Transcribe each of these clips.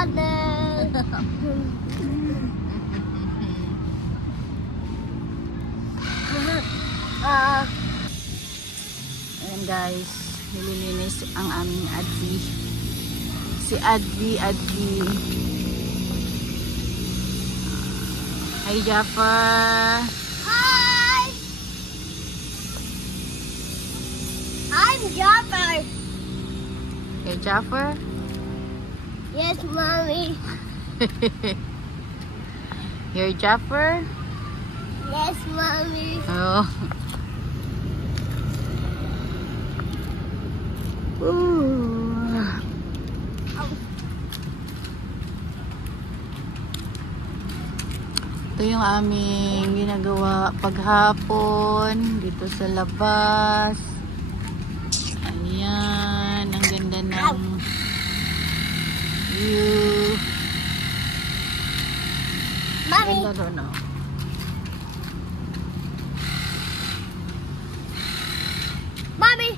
father. Ayan guys, nililinis ang aming Advi. Si Advi. Hi Jaffer. Hi. I'm Jaffer. Hey Jaffer. Yes, mommy. You're Jaffer? Yes, mommy. Oh. Ooh. Ito yung aming ginagawa paghapon dito sa labas. Ayan, ang ganda ng view. Mommy. Ganda doon, oh. Mommy.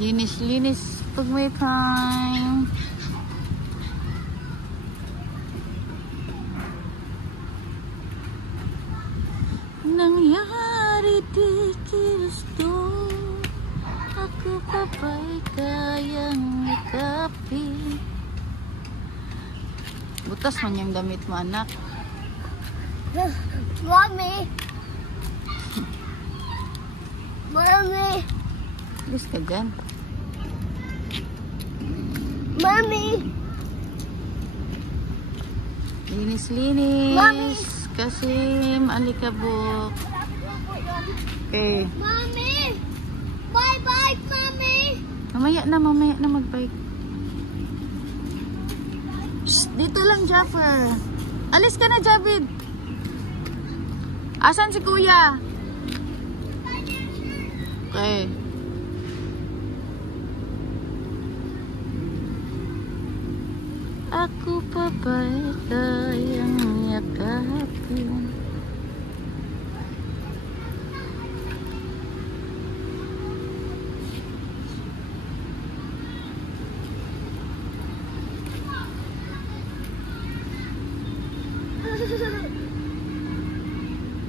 Linis pag may time. Nangyari di gusto, ako pa ba'y kayang ikapin? Butas man yung damit mo, anak. Mommy. Mommy. Alis ka dyan. Mommy. Linis. Mommy. Kasim, alikabok. Okay. Mommy. Bye, mommy. Mamaya na magbike. Shh, dito lang, Jaffer. Alis ka na, Javid. Asan si Kuya? Okay. Ako pa ba'y kayang yakapin?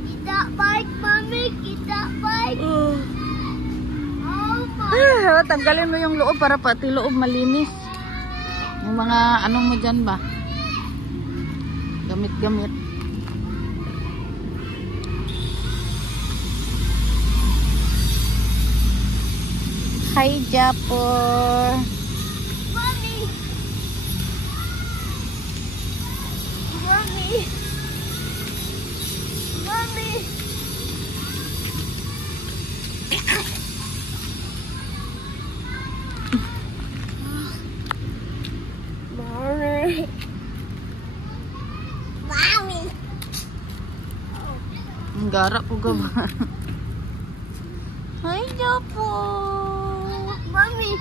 Kita bike, mommy. Kita bike. Oh my. Tanggalin mo yung loob para pati loob malinis. Yung mga ano mo dyan ba? Gamit. Hi, Japor. Mommy. Mommy. Ang gara po ka ba? Hi, Japor. Mommy.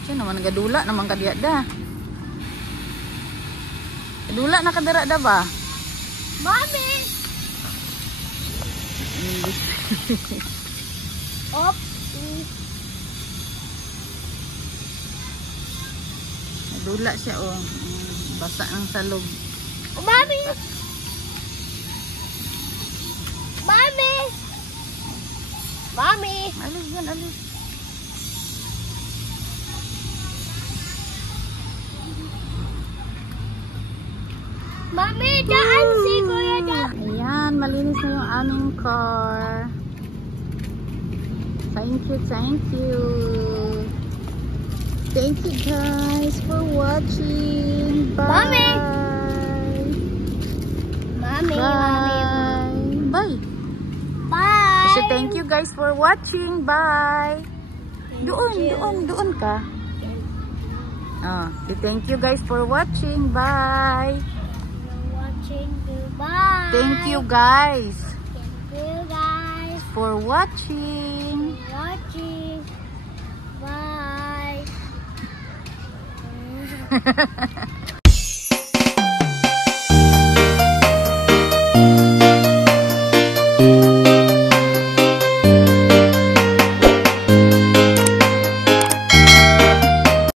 Siya naman nagadula naman kadiya da. Kadula na kadara da ba? Mommy. Op. Nadula siya oh. Basa ang salog. Mommy. Mommy. Mommy. Alis yan, alis. Mommy, daan si Kuya daan. Ayan, malinis na yung aming car. Thank you. Thank you guys for watching. Bye. Mommy. Bye. Bye. So thank you guys for watching. Bye. Doon ka. Thank you guys for watching. Bye. Watching. Goodbye. Thank you guys Thank you guys for watching. for watching. Bye.